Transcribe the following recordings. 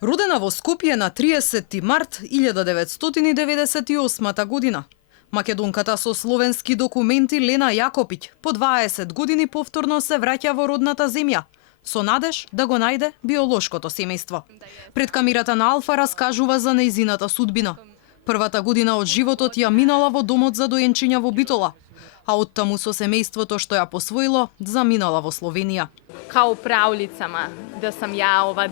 Родена во Скопје на 30 март 1998 година. Македонката со словенски документи Лена Јакопиќ по 20 години повторно се враќа во родната земја, со надеж да го најде биолошкото семејство. Пред камерата на Алфа раскажува за нејзината судбина. Првата година од животот ја минала во домот за доенчиња во Битола, а оттаму со семејството што ја посвоило, заминала во Словенија. Као правлицама, да сам ја ова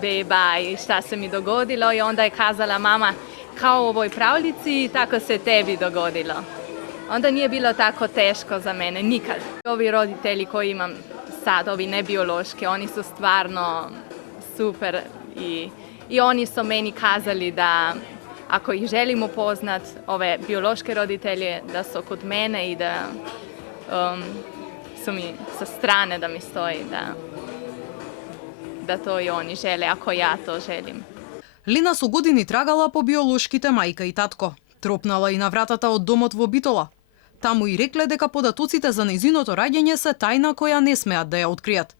beba i šta se mi dogodilo i onda je kazala mama kao u ovoj pravljici tako se tebi dogodilo. Onda nije bilo tako teško za mene, nikad. Ovi roditelji koji imam sad, ovi nebiološki, oni su stvarno super i oni su meni kazali da ako ih želim upoznat, ove biološke roditelje, da su kod mene i da su mi sa strane da mi stoji, da to i oni žele, ako ja to želim. Лена со години трагала по биолошките мајка и татко. Тропнала и на вратата од домот во Битола. Таму и рекле дека податоците за нејзиното раѓање се тајна која не смеат да ја откријат.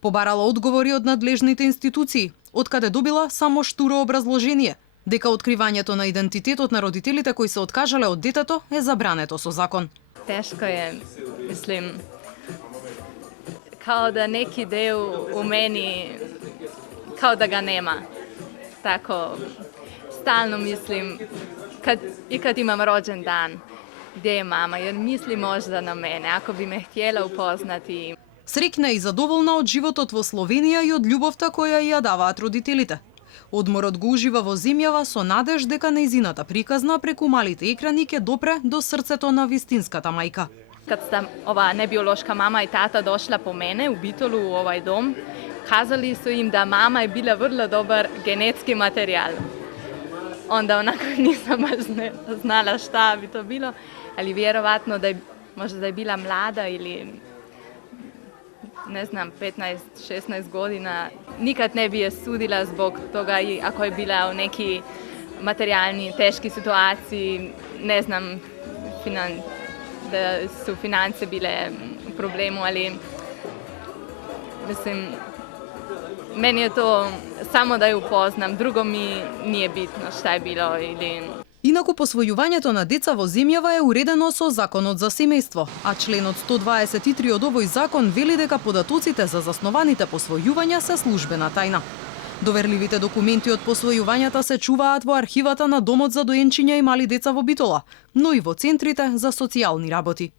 Побарала одговори од надлежните институции, откаде добила само штуро образложение, дека откривањето на идентитетот на родителите кои се откажале од детето е забрането со закон. Тешко е, мислим, kao da neki deo u meni, kao da ga nema. Tako, stalno mislim, kad imam rođen dan, gdje je mama, jer misli možda na mene, ako bi me htjela upoznati. Среќна и задоволна од животот во Словенија и од љубовта која ја даваат родителите. Одморот го ужива во земјава со надеж дека нејзината приказна преку малите екрани ќе допре до срцето на вистинската мајка. Kad sta ova nebiološka mama i tata došla po mene u Bitolu u ovaj dom, kazali su im da mama je bila vrlo dobar genetski materijal. Onda onako nisam baš znala šta bi to bilo, ali vjerovatno da je, možda da je bila mlada ili ne znam, 15-16 godina, nikad ne bi je sudila zbog toga i ako je bila u neki materijalni teški situaciji, ne znam, da su finance bile u problemu, ali mislim, meni je to samo da je upoznam, drugo mi nije bitno šta je bilo ili... Инаку посвојувањето на деца во земјава е уредено со Законот за семејство, а членот 123 од овој закон вели дека податоците за заснованите посвојувања се службена тајна. Доверливите документи од посвојувањата се чуваат во архивата на Домот за доенчиња и мали деца во Битола, но и во центрите за социјални работи.